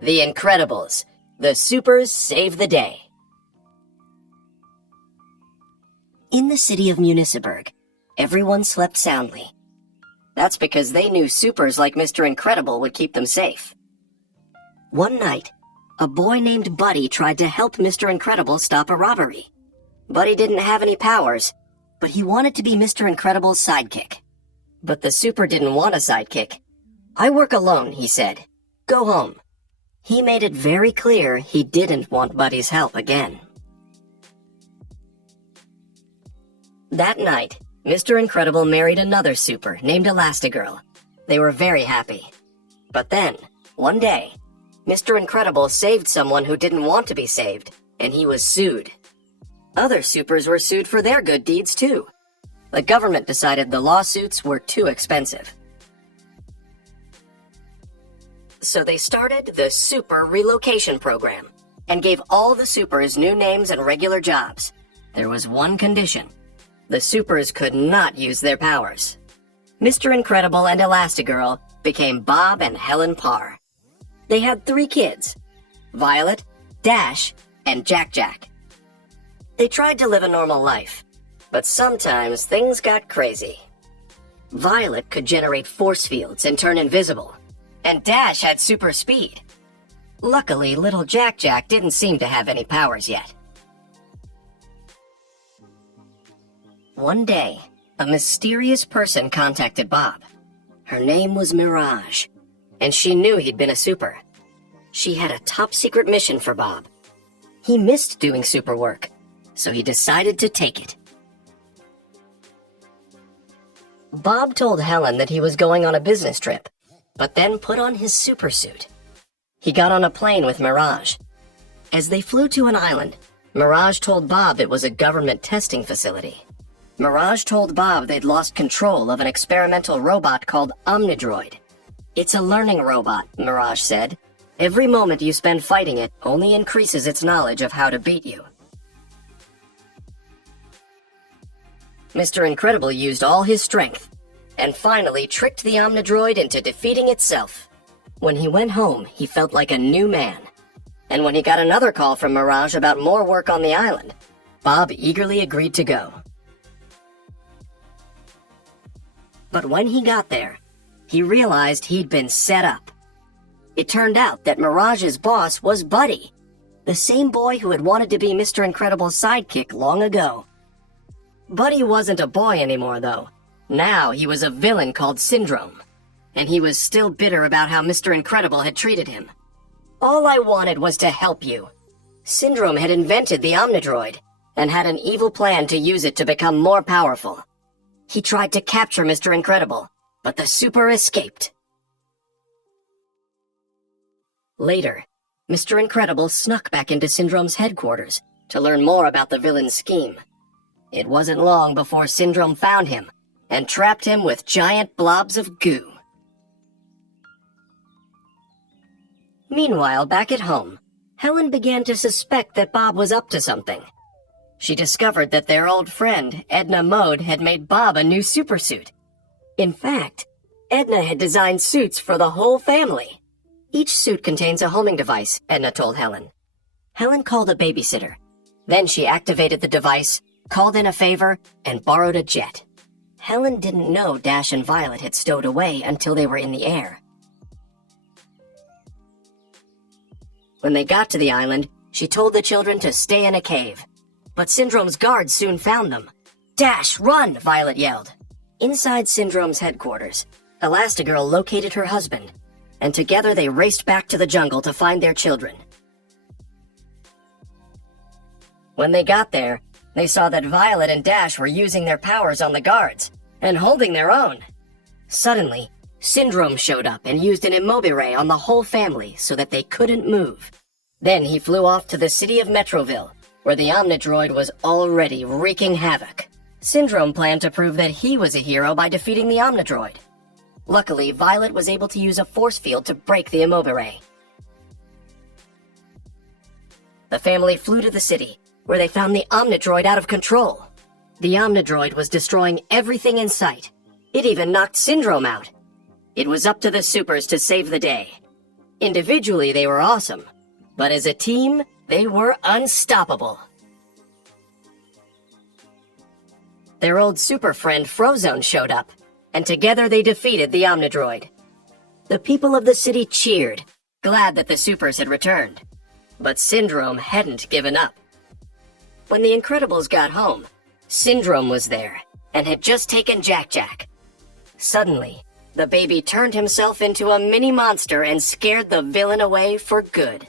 The Incredibles. The Supers save the day. In the city of Municiberg, everyone slept soundly. That's because they knew supers like Mr. Incredible would keep them safe. One night, a boy named Buddy tried to help Mr. Incredible stop a robbery. Buddy didn't have any powers, but he wanted to be Mr. Incredible's sidekick. But the super didn't want a sidekick. "I work alone," he said. "Go home." He made it very clear he didn't want Buddy's help again. That night, Mr. Incredible married another super named Elastigirl. They were very happy. But then, one day, Mr. Incredible saved someone who didn't want to be saved, and he was sued. Other supers were sued for their good deeds too. The government decided the lawsuits were too expensive. So they started the Super Relocation Program and gave all the supers new names and regular jobs. There was one condition. The supers could not use their powers. Mr. Incredible and Elastigirl became Bob and Helen Parr. They had 3 kids, Violet, Dash, and Jack-Jack. They tried to live a normal life, but sometimes things got crazy. Violet could generate force fields and turn invisible, and Dash had super speed. Luckily, little Jack-Jack didn't seem to have any powers yet. One day, a mysterious person contacted Bob. Her name was Mirage, and she knew he'd been a super. She had a top-secret mission for Bob. He missed doing super work, so he decided to take it. Bob told Helen that he was going on a business trip, but then put on his super suit. He got on a plane with Mirage. As they flew to an island, Mirage told Bob it was a government testing facility. Mirage told Bob they'd lost control of an experimental robot called Omnidroid. "It's a learning robot," Mirage said. "Every moment you spend fighting it only increases its knowledge of how to beat you." Mr. Incredible used all his strength and finally tricked the Omnidroid into defeating itself. When he went home, he felt like a new man. And when he got another call from Mirage about more work on the island, Bob eagerly agreed to go. But when he got there, he realized he'd been set up. It turned out that Mirage's boss was Buddy, the same boy who had wanted to be Mr. Incredible's sidekick long ago. Buddy wasn't a boy anymore, though. Now he was a villain called Syndrome, and he was still bitter about how Mr. Incredible had treated him. "All I wanted was to help you." Syndrome had invented the Omnidroid and had an evil plan to use it to become more powerful. He tried to capture Mr. Incredible, but the super escaped. Later, Mr. Incredible snuck back into Syndrome's headquarters to learn more about the villain's scheme. It wasn't long before Syndrome found him and trapped him with giant blobs of goo. Meanwhile, back at home, Helen began to suspect that Bob was up to something. She discovered that their old friend, Edna Mode, had made Bob a new supersuit. In fact, Edna had designed suits for the whole family. Each suit contains a homing device, Edna told Helen. Helen called a babysitter. Then she activated the device, called in a favor, and borrowed a jet. Helen didn't know Dash and Violet had stowed away until they were in the air. When they got to the island, she told the children to stay in a cave. But Syndrome's guards soon found them. "Dash, run!" Violet yelled. Inside Syndrome's headquarters, Elastigirl located her husband, and together they raced back to the jungle to find their children. When they got there, they saw that Violet and Dash were using their powers on the guards and holding their own. Suddenly, Syndrome showed up and used an immobile on the whole family so that they couldn't move. Then he flew off to the city of Metroville, where the Omnidroid was already wreaking havoc. Syndrome planned to prove that he was a hero by defeating the Omnidroid. Luckily, Violet was able to use a force field to break the immobile. The family flew to the city, where they found the Omnidroid out of control. The Omnidroid was destroying everything in sight. It even knocked Syndrome out. It was up to the supers to save the day. Individually, they were awesome, but as a team, they were unstoppable. Their old super friend Frozone showed up, and together they defeated the Omnidroid. The people of the city cheered, glad that the supers had returned. But Syndrome hadn't given up. When the Incredibles got home, Syndrome was there and had just taken Jack-Jack. Suddenly, the baby turned himself into a mini monster and scared the villain away for good.